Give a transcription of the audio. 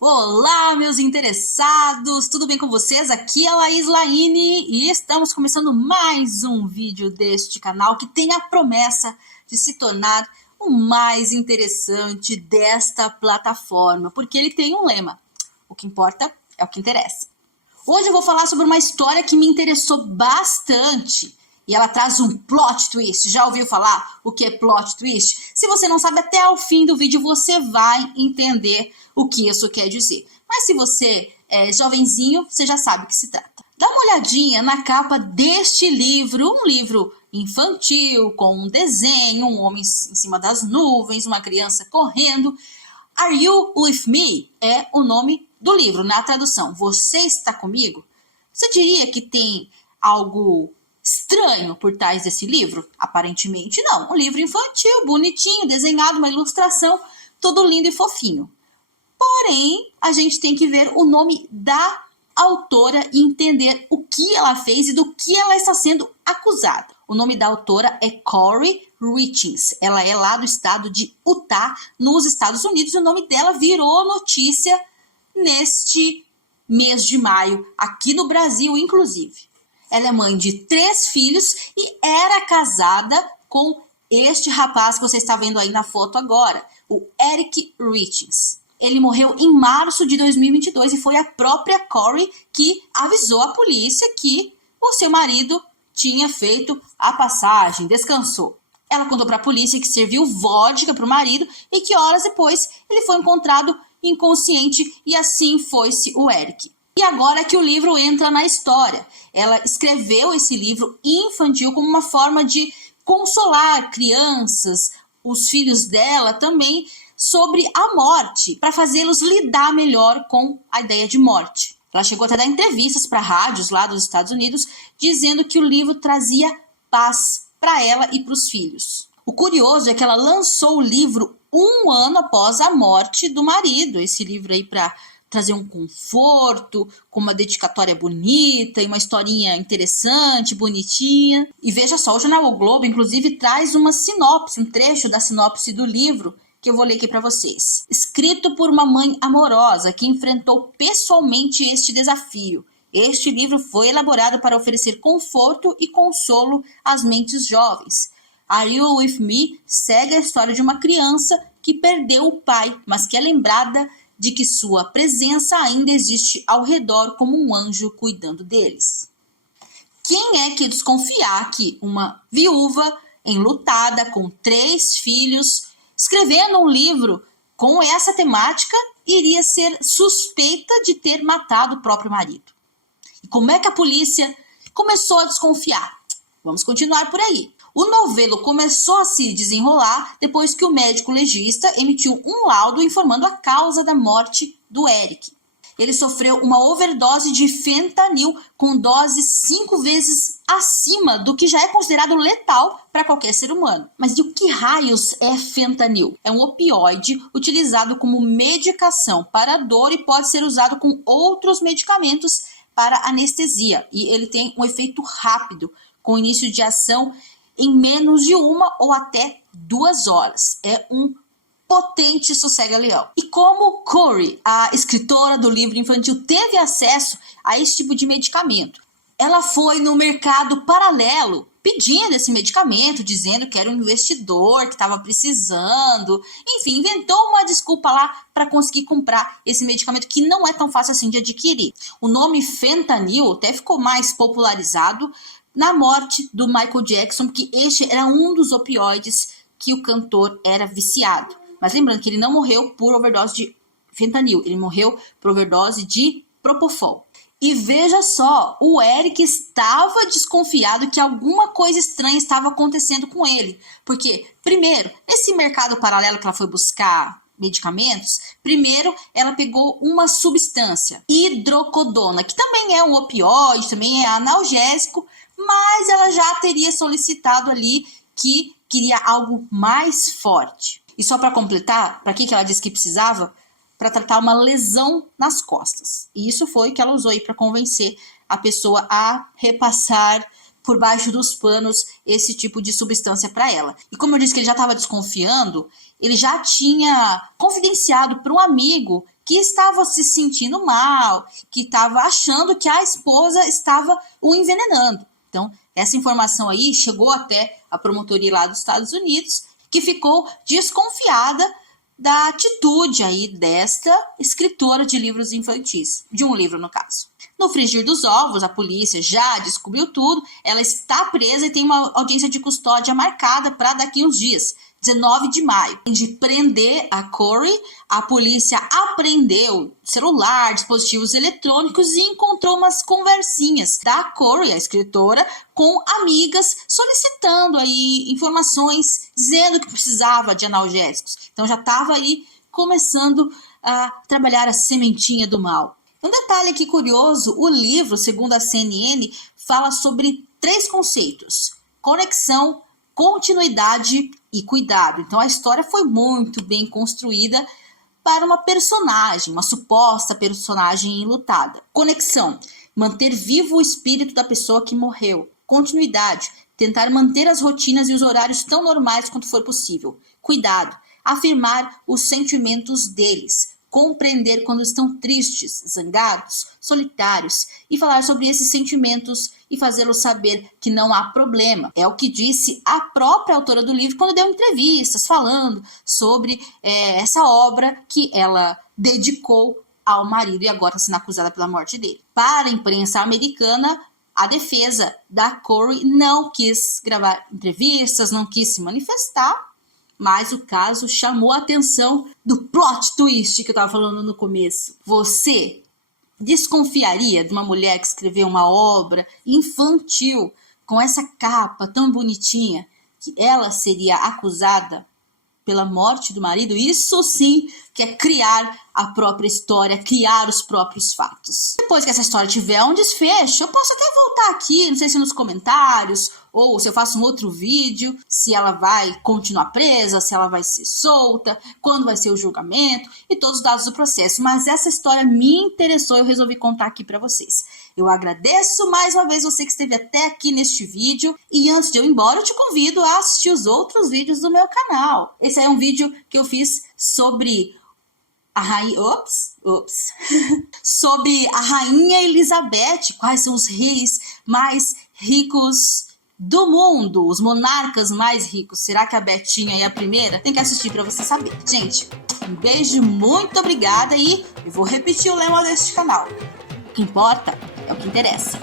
Olá, meus interessados! Tudo bem com vocês? Aqui é a Laís Laine e estamos começando mais um vídeo deste canal que tem a promessa de se tornar o mais interessante desta plataforma, porque ele tem um lema: o que importa é o que interessa. Hoje eu vou falar sobre uma história que me interessou bastante e ela traz um plot twist. Já ouviu falar o que é plot twist? Se você não sabe, até ao fim do vídeo você vai entender o que isso quer dizer. Mas se você é jovenzinho, você já sabe o que se trata. Dá uma olhadinha na capa deste livro, um livro infantil, com um desenho, um homem em cima das nuvens, uma criança correndo. Are You With Me é o nome do livro, na tradução. Você está comigo? Você diria que tem algo estranho por trás desse livro? Aparentemente não. Um livro infantil, bonitinho, desenhado, uma ilustração, tudo lindo e fofinho. Porém, a gente tem que ver o nome da autora e entender o que ela fez e do que ela está sendo acusada. O nome da autora é Corey Richins. Ela é lá do estado de Utah, nos Estados Unidos. E o nome dela virou notícia neste mês de maio, aqui no Brasil, inclusive. Ela é mãe de 3 filhos e era casada com este rapaz que você está vendo aí na foto agora, o Eric Richins. Ele morreu em março de 2022 e foi a própria Corey que avisou a polícia que o seu marido tinha feito a passagem, descansou. Ela contou para a polícia que serviu vodka para o marido e que horas depois ele foi encontrado inconsciente e assim foi-se o Eric. E agora que o livro entra na história. Ela escreveu esse livro infantil como uma forma de consolar crianças, os filhos dela também, sobre a morte, para fazê-los lidar melhor com a ideia de morte. Ela chegou até a dar entrevistas para rádios lá dos Estados Unidos, dizendo que o livro trazia paz para ela e para os filhos. O curioso é que ela lançou o livro 1 ano após a morte do marido. Esse livro aí para trazer um conforto, com uma dedicatória bonita e uma historinha interessante, bonitinha. E veja só, o jornal O Globo, inclusive, traz uma sinopse, um trecho da sinopse do livro, que eu vou ler aqui para vocês. Escrito por uma mãe amorosa que enfrentou pessoalmente este desafio. Este livro foi elaborado para oferecer conforto e consolo às mentes jovens. Are You With Me segue a história de uma criança que perdeu o pai, mas que é lembrada de que sua presença ainda existe ao redor como um anjo cuidando deles. Quem é que desconfiar que uma viúva enlutada com 3 filhos, escrevendo um livro com essa temática, iria ser suspeita de ter matado o próprio marido? E como é que a polícia começou a desconfiar? Vamos continuar por aí. O novelo começou a se desenrolar depois que o médico legista emitiu um laudo informando a causa da morte do Eric. Ele sofreu uma overdose de fentanil com dose 5 vezes acima do que já é considerado letal para qualquer ser humano. Mas de que raios é fentanil? É um opioide utilizado como medicação para dor e pode ser usado com outros medicamentos para anestesia. E ele tem um efeito rápido, com início de ação em menos de 1 ou até 2 horas. É um potente sossega-leão. E como Corey, a escritora do livro infantil, teve acesso a esse tipo de medicamento? Ela foi no mercado paralelo pedindo esse medicamento, dizendo que era um investidor que estava precisando. Enfim, inventou uma desculpa lá para conseguir comprar esse medicamento que não é tão fácil assim de adquirir. O nome fentanil até ficou mais popularizado na morte do Michael Jackson, porque este era um dos opioides que o cantor era viciado. Mas lembrando que ele não morreu por overdose de fentanil, ele morreu por overdose de Propofol. E veja só, o Eric estava desconfiado que alguma coisa estranha estava acontecendo com ele. Porque, primeiro, nesse mercado paralelo que ela foi buscar medicamentos, primeiro ela pegou uma substância, hidrocodona, que também é um opioide, também é analgésico, mas ela já teria solicitado ali que queria algo mais forte. E só para completar, para que ela disse que precisava? Para tratar uma lesão nas costas. E isso foi o que ela usou aí para convencer a pessoa a repassar por baixo dos panos esse tipo de substância para ela. E como eu disse que ele já estava desconfiando, ele já tinha confidenciado para um amigo que estava se sentindo mal, que estava achando que a esposa estava o envenenando. Então, essa informação aí chegou até a promotoria lá dos Estados Unidos, que ficou desconfiada da atitude aí desta escritora de livros infantis, de um livro no caso. No frigir dos ovos, a polícia já descobriu tudo, ela está presa e tem uma audiência de custódia marcada para daqui uns dias, 19 de maio. De prender a Corey, a polícia apreendeu celular, dispositivos eletrônicos e encontrou umas conversinhas da Corey, a escritora, com amigas solicitando aí informações, dizendo que precisava de analgésicos. Então já estava aí começando a trabalhar a sementinha do mal. Um detalhe aqui curioso, o livro, segundo a CNN, fala sobre 3 conceitos: conexão, continuidade e cuidado. Então a história foi muito bem construída para uma personagem, uma suposta personagem enlutada. Conexão, manter vivo o espírito da pessoa que morreu. Continuidade, tentar manter as rotinas e os horários tão normais quanto for possível. Cuidado, afirmar os sentimentos deles. Compreender quando estão tristes, zangados, solitários e falar sobre esses sentimentos e fazê-los saber que não há problema. É o que disse a própria autora do livro quando deu entrevistas falando sobre essa obra que ela dedicou ao marido e agora está sendo acusada pela morte dele. Para a imprensa americana, a defesa da Corey não quis gravar entrevistas, não quis se manifestar, mas o caso chamou a atenção do plot twist que eu estava falando no começo. Você desconfiaria de uma mulher que escreveu uma obra infantil com essa capa tão bonitinha que ela seria acusada pela morte do marido? Isso sim que é criar a própria história, criar os próprios fatos. Depois que essa história tiver um desfecho, eu posso até voltar aqui, não sei se nos comentários, ou se eu faço um outro vídeo, se ela vai continuar presa, se ela vai ser solta, quando vai ser o julgamento e todos os dados do processo. Mas essa história me interessou e eu resolvi contar aqui para vocês. Eu agradeço mais uma vez você que esteve até aqui neste vídeo. E antes de eu ir embora, eu te convido a assistir os outros vídeos do meu canal. Esse é um vídeo que eu fiz sobre a rainha... sobre a Rainha Elizabeth. Quais são os reis mais ricos do mundo? Os monarcas mais ricos. Será que a Betinha é a primeira? Tem que assistir para você saber. Gente, um beijo, muito obrigada e eu vou repetir o lema deste canal. O que importa é o que interessa.